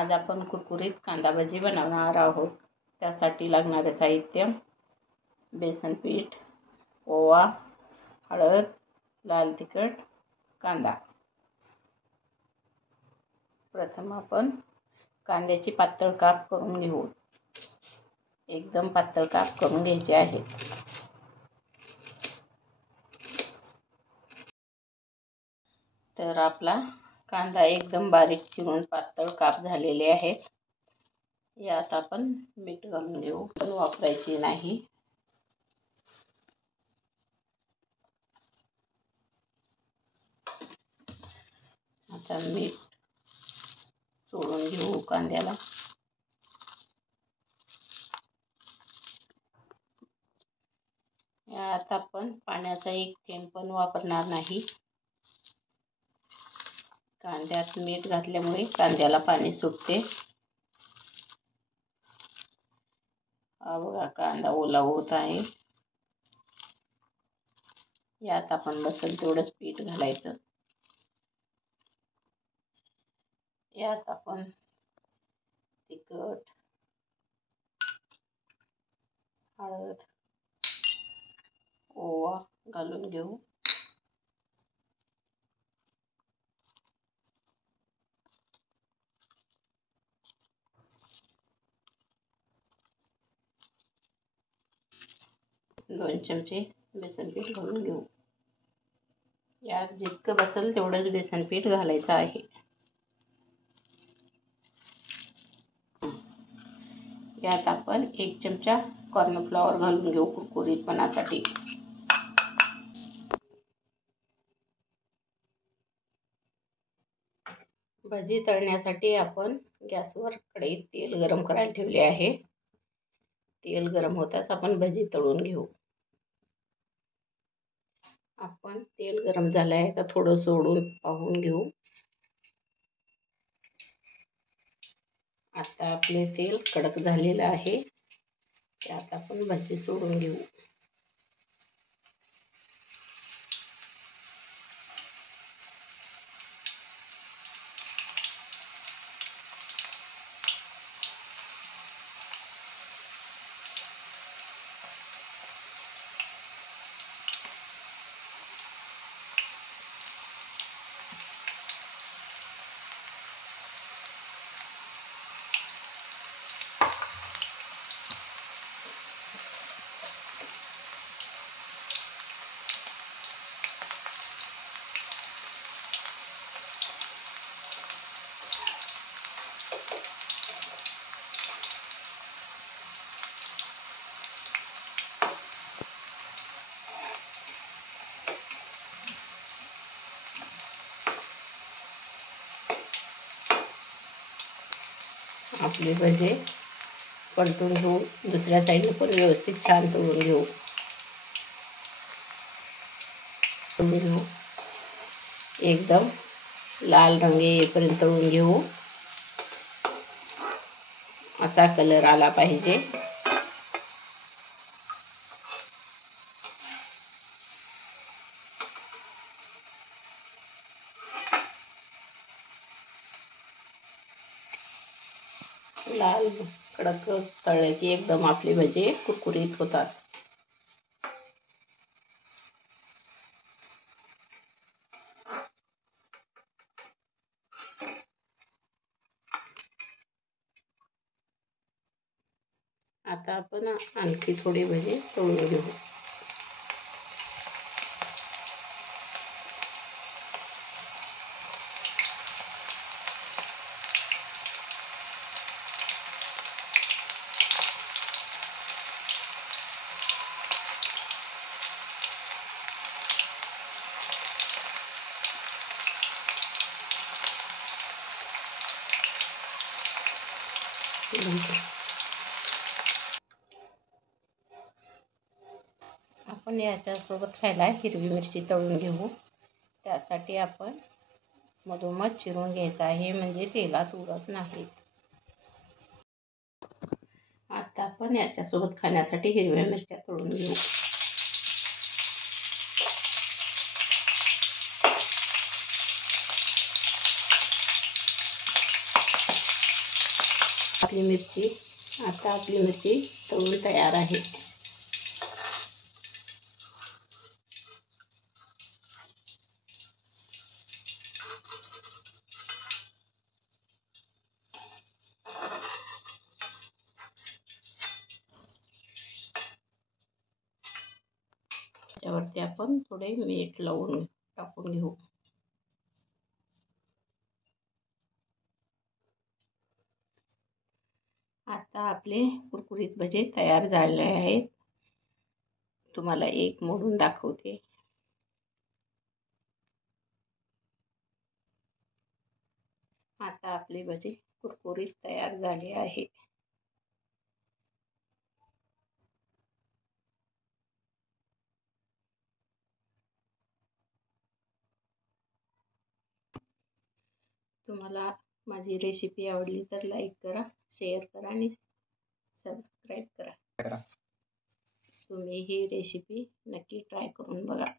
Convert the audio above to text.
आज आपण कुरकुरीत कांदा भजी बनवणार आहोत. त्यासाठी लागणारे साहित्य: बेसन पीठ, ओवा, हळद, लाल तिखट, कांदा. प्रथम आपण कांद्याची पातळ काप करून घेऊ. एकदम पातळ काप करून घ्यायचे आहेत. तर आपला कांदा एकदम बारीक चिरून पातळ काप झालेले आहेत. यात आपण मीठ घालून घेऊ, पण वापरायचे नाही. आता मीठ सोडून घेऊ कांद्याला. यात आपण पाण्याचा एक थेंब पण वापरणार नाही. कांद्यात मीठ घातल्यामुळे कांद्याला पाणी सुटते. हा बघा, कांदा ओला होत आहे. यात आपण बसेल तेवढंच पीठ घालायचं. यात आपण तिखट, हळद, ओवा घालून घेऊ. दोन चमचे बेसन पीठ घालून घेऊ. यात जितकं बसेल तेवढंच बेसन पीठ घालायचं आहे. यात आपण 1 चमचा कॉर्नफ्लॉवर घालून घेऊ कुरकुरीतपणासाठी. भजी तळण्यासाठी आपण गॅसवर कढईत तेल गरम करायला ठेवले आहे. तेल गरम होताच आपण भजी तळून घेऊ. आपण तेल गरम झालं आहे का थोडं सोडून पाहून घेऊ. आता आपले तेल कडक झालेलं आहे. त्यात आपण भजी सोडून घेऊ. आपले भजे पलटून घेऊ. दुसऱ्या साईडला पण व्यवस्थित छान तळून घेऊ. एकदम लाल रंग येईपर्यंत तळून घेऊ. असा कलर आला पाहिजे. लाल कडक तळले की एकदम आपले भजे कुरकुरीत होतात. आता आपण आणखी थोडे भजे तळून घेऊ. आपण याच्यासोबत खायला हिरवी मिरची तळून घेऊ. त्यासाठी आपण मधोमध चिरून घ्यायचा आहे, म्हणजे तेलात उडत नाहीत. आता आपण याच्यासोबत खाण्यासाठी हिरव्या मिरच्या तळून घेऊ. आपली मिरची तळून तयार आहे. त्यावरती आपण थोडे मीठ लावून टाकून घेऊ. आता आपले कुरकुरीत भजे तयार झाले आहेत. तुम्हाला एक मोडून दाखवते. आता आपले भजे कुरकुरीत तयार झाले आहे. तुम्हाला माझी रेसिपी आवडली तर लाईक करा, शेअर करा आणि सबस्क्राईब करा. तुम्ही ही रेसिपी नक्की ट्राय करून बघा.